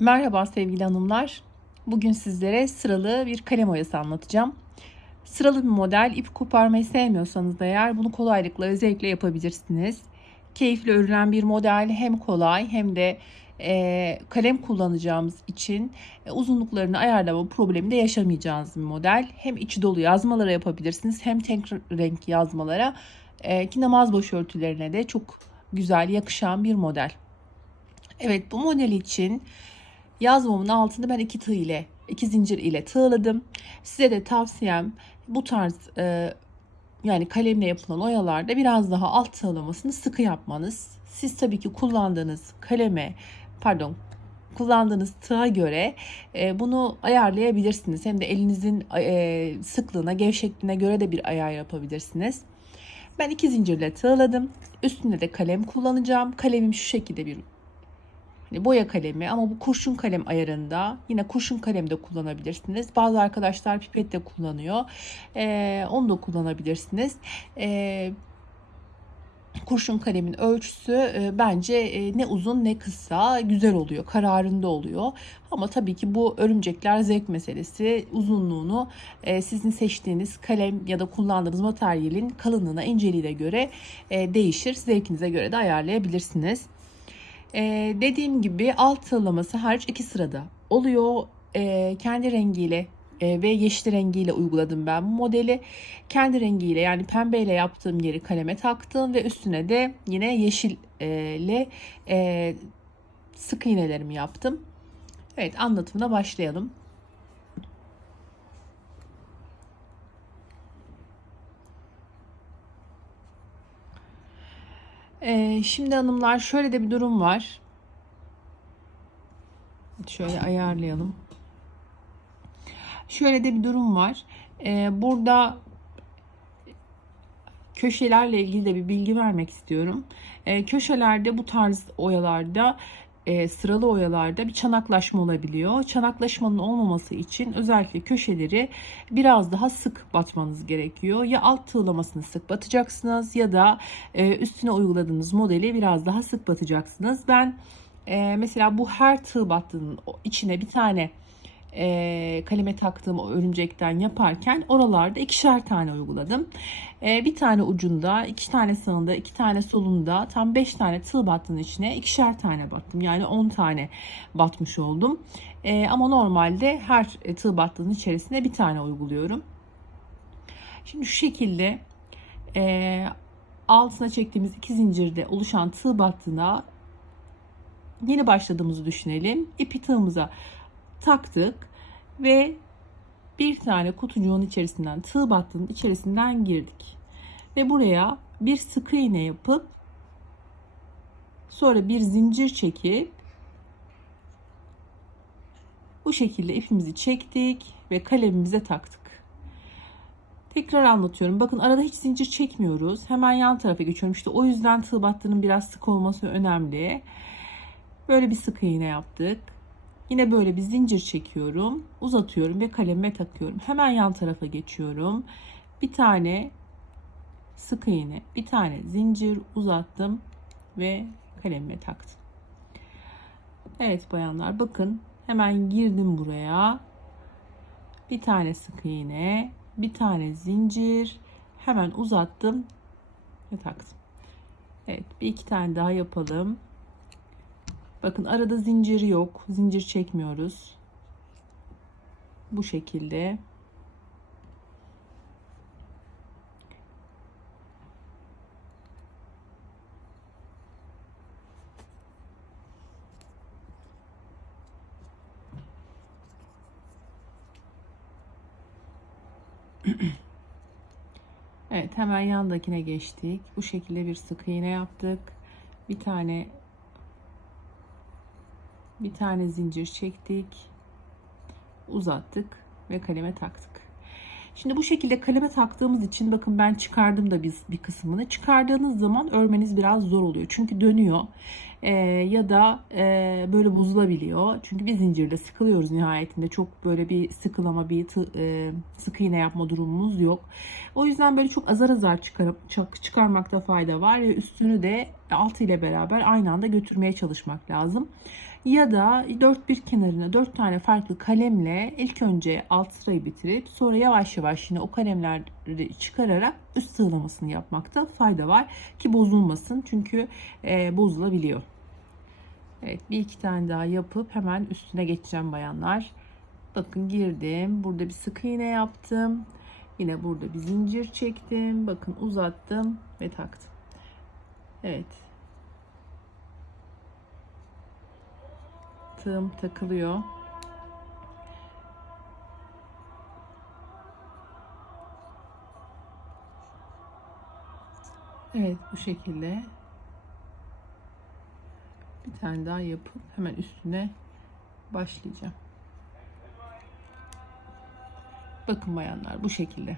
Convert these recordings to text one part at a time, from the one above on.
Merhaba sevgili hanımlar. Bugün sizlere sıralı bir kalem oyası anlatacağım. Sıralı bir model. ip koparmayı sevmiyorsanız da eğer bunu kolaylıkla ve zevkle yapabilirsiniz. Keyifli örülen bir model. Hem kolay hem de e, kalem kullanacağımız için e, uzunluklarını ayarlama problemi de yaşamayacağınız bir model. Hem içi dolu yazmalara yapabilirsiniz hem tek renk yazmalara e, ki namaz başörtülerine de çok güzel yakışan bir model. Evet bu model için yazmamın altını ben iki tığ ile iki zincir ile tığladım. Size de tavsiyem bu tarz e, yani kalemle yapılan oyalarda biraz daha alt tığlamasını sıkı yapmanız. Siz tabii ki kullandığınız kaleme pardon kullandığınız tığa göre e, bunu ayarlayabilirsiniz. Hem de elinizin e, sıklığına, gevşekliğine göre de bir ayar yapabilirsiniz. Ben iki zincirle tığladım. Üstünde de kalem kullanacağım. Kalemim şu şekilde bir Hani boya kalemi ama bu kurşun kalem ayarında yine kurşun kalem de kullanabilirsiniz. Bazı arkadaşlar pipet de kullanıyor. Ee, onu da kullanabilirsiniz. Ee, kurşun kalemin ölçüsü e, bence e, ne uzun ne kısa güzel oluyor kararında oluyor ama tabii ki bu örümcekler zevk meselesi uzunluğunu e, sizin seçtiğiniz kalem ya da kullandığınız materyalin kalınlığına inceliğine göre e, değişir zevkinize göre de ayarlayabilirsiniz. Ee, dediğim gibi alt tığlaması hariç iki sırada oluyor. Ee, kendi rengiyle e, ve yeşil rengiyle uyguladım ben bu modeli. Kendi rengiyle yani pembeyle yaptığım yeri kaleme taktım ve üstüne de yine yeşille e, sık iğnelerimi yaptım. Evet anlatımına başlayalım. Ee, şimdi hanımlar şöyle de bir durum var. Şöyle ayarlayalım. Şöyle de bir durum var. Ee, burada köşelerle ilgili de bir bilgi vermek istiyorum. Ee, köşelerde bu tarz oyalarda e, sıralı oyalarda bir çanaklaşma olabiliyor. Çanaklaşmanın olmaması için özellikle köşeleri biraz daha sık batmanız gerekiyor. Ya alt tığlamasını sık batacaksınız ya da e, üstüne uyguladığınız modeli biraz daha sık batacaksınız. Ben e, mesela bu her tığ battığının içine bir tane e, kaleme taktığım o örümcekten yaparken oralarda ikişer tane uyguladım. E, bir tane ucunda, iki tane sağında, iki tane solunda tam beş tane tığ battığın içine ikişer tane battım. Yani on tane batmış oldum. E, ama normalde her tığ battığın içerisine bir tane uyguluyorum. Şimdi şu şekilde e, altına çektiğimiz iki zincirde oluşan tığ battığına yeni başladığımızı düşünelim. İpi tığımıza taktık ve bir tane kutucuğun içerisinden tığ battının içerisinden girdik. Ve buraya bir sık iğne yapıp sonra bir zincir çekip bu şekilde ipimizi çektik ve kalemimize taktık. Tekrar anlatıyorum. Bakın arada hiç zincir çekmiyoruz. Hemen yan tarafa geçiyorum. İşte o yüzden tığ battının biraz sık olması önemli. Böyle bir sık iğne yaptık. Yine böyle bir zincir çekiyorum. Uzatıyorum ve kaleme takıyorum. Hemen yan tarafa geçiyorum. Bir tane sık iğne, bir tane zincir uzattım ve kaleme taktım. Evet bayanlar bakın hemen girdim buraya. Bir tane sık iğne, bir tane zincir, hemen uzattım ve taktım. Evet bir iki tane daha yapalım. Bakın arada zinciri yok. Zincir çekmiyoruz. Bu şekilde. Evet hemen yandakine geçtik. Bu şekilde bir sık iğne yaptık. Bir tane bir tane zincir çektik uzattık ve kaleme taktık şimdi bu şekilde kaleme taktığımız için bakın ben çıkardım da biz bir kısmını çıkardığınız zaman örmeniz biraz zor oluyor çünkü dönüyor e, ya da e, böyle bozulabiliyor. Çünkü biz zincirle sıkılıyoruz nihayetinde. Çok böyle bir sıkılama, bir tı, e, sık iğne yapma durumumuz yok. O yüzden böyle çok azar azar çıkarıp çık- çıkarmakta fayda var ve üstünü de altı ile beraber aynı anda götürmeye çalışmak lazım. Ya da dört bir kenarına dört tane farklı kalemle ilk önce alt sırayı bitirip sonra yavaş yavaş yine o kalemleri çıkararak üst sığlamasını yapmakta fayda var ki bozulmasın çünkü e, bozulabiliyor. Evet bir iki tane daha yapıp hemen üstüne geçeceğim bayanlar. Bakın girdim. Burada bir sık iğne yaptım. Yine burada bir zincir çektim. Bakın uzattım ve taktım. Evet. Tığım takılıyor. Evet bu şekilde bir tane daha yapıp hemen üstüne başlayacağım. Bakın bayanlar bu şekilde.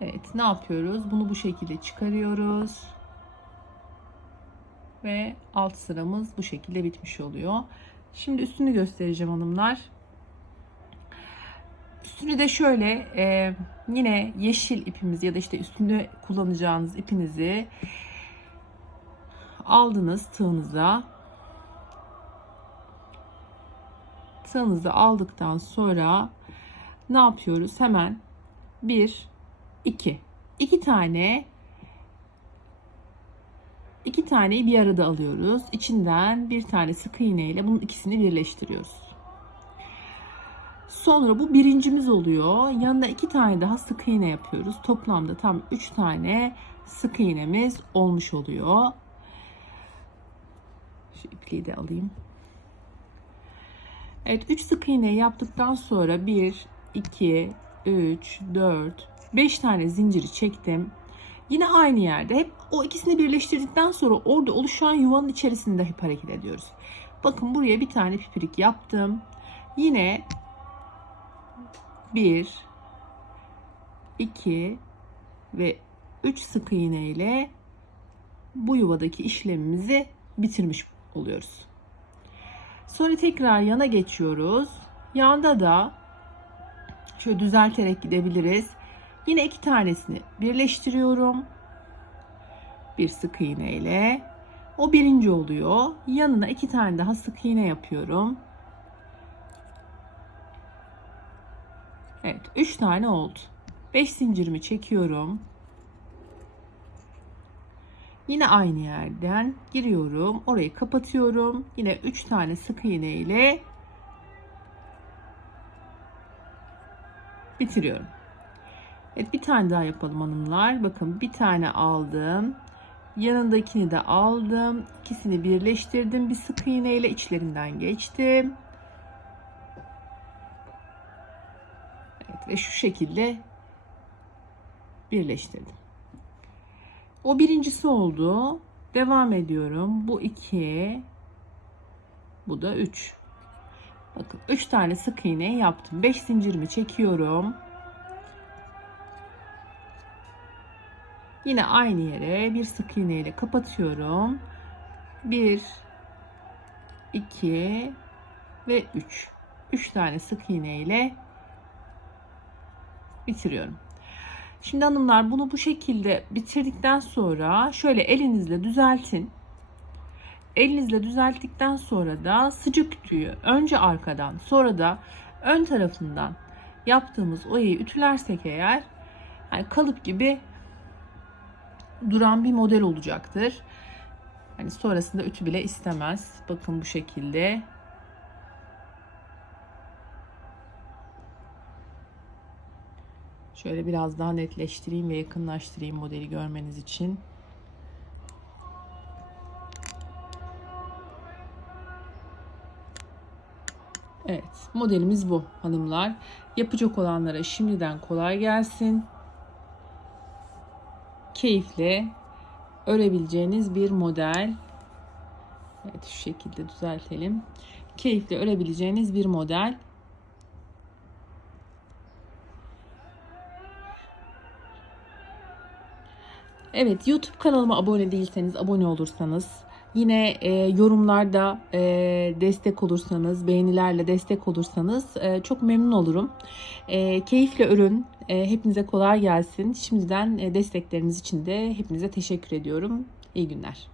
Evet ne yapıyoruz? Bunu bu şekilde çıkarıyoruz. Ve alt sıramız bu şekilde bitmiş oluyor. Şimdi üstünü göstereceğim hanımlar. Üstünü de şöyle e, yine yeşil ipimiz ya da işte üstünde kullanacağınız ipinizi aldınız tığınıza. Tığınızı aldıktan sonra ne yapıyoruz? Hemen bir, iki, iki tane iki taneyi bir arada alıyoruz. İçinden bir tane sık iğne ile bunun ikisini birleştiriyoruz. Sonra bu birincimiz oluyor. Yanına iki tane daha sık iğne yapıyoruz. Toplamda tam üç tane sık iğnemiz olmuş oluyor. Şu ipliği de alayım. Evet 3 sık iğne yaptıktan sonra 1, 2, 3, 4, 5 tane zinciri çektim. Yine aynı yerde hep o ikisini birleştirdikten sonra orada oluşan yuvanın içerisinde hep hareket ediyoruz. Bakın buraya bir tane pipirik yaptım. Yine 1 2 ve 3 sık iğne ile bu yuvadaki işlemimizi bitirmiş oluyoruz. Sonra tekrar yana geçiyoruz. Yanda da şöyle düzelterek gidebiliriz. Yine iki tanesini birleştiriyorum. Bir sık iğne ile. O birinci oluyor. Yanına iki tane daha sık iğne yapıyorum. Evet, üç tane oldu. Beş zincirimi çekiyorum. Yine aynı yerden giriyorum. Orayı kapatıyorum. Yine 3 tane sık iğne ile bitiriyorum. Evet bir tane daha yapalım hanımlar. Bakın bir tane aldım. Yanındakini de aldım. İkisini birleştirdim. Bir sık iğne ile içlerinden geçtim. Evet ve şu şekilde birleştirdim. O birincisi oldu. Devam ediyorum. Bu iki. Bu da üç. Bakın üç tane sık iğne yaptım. Beş zincirimi çekiyorum. Yine aynı yere bir sık iğne ile kapatıyorum. Bir, iki ve üç. Üç tane sık iğne ile bitiriyorum. Şimdi hanımlar bunu bu şekilde bitirdikten sonra şöyle elinizle düzeltin. Elinizle düzelttikten sonra da sıcak tüyü önce arkadan sonra da ön tarafından yaptığımız oyayı ütülersek eğer yani kalıp gibi duran bir model olacaktır. Hani sonrasında ütü bile istemez. Bakın bu şekilde. Şöyle biraz daha netleştireyim ve yakınlaştırayım modeli görmeniz için. Evet, modelimiz bu hanımlar. Yapacak olanlara şimdiden kolay gelsin. Keyifle örebileceğiniz bir model. Evet, şu şekilde düzeltelim. Keyifle örebileceğiniz bir model. Evet YouTube kanalıma abone değilseniz abone olursanız Yine e, yorumlarda e, destek olursanız, beğenilerle destek olursanız e, çok memnun olurum. E, keyifle örün. E, hepinize kolay gelsin. Şimdiden e, destekleriniz için de hepinize teşekkür ediyorum. İyi günler.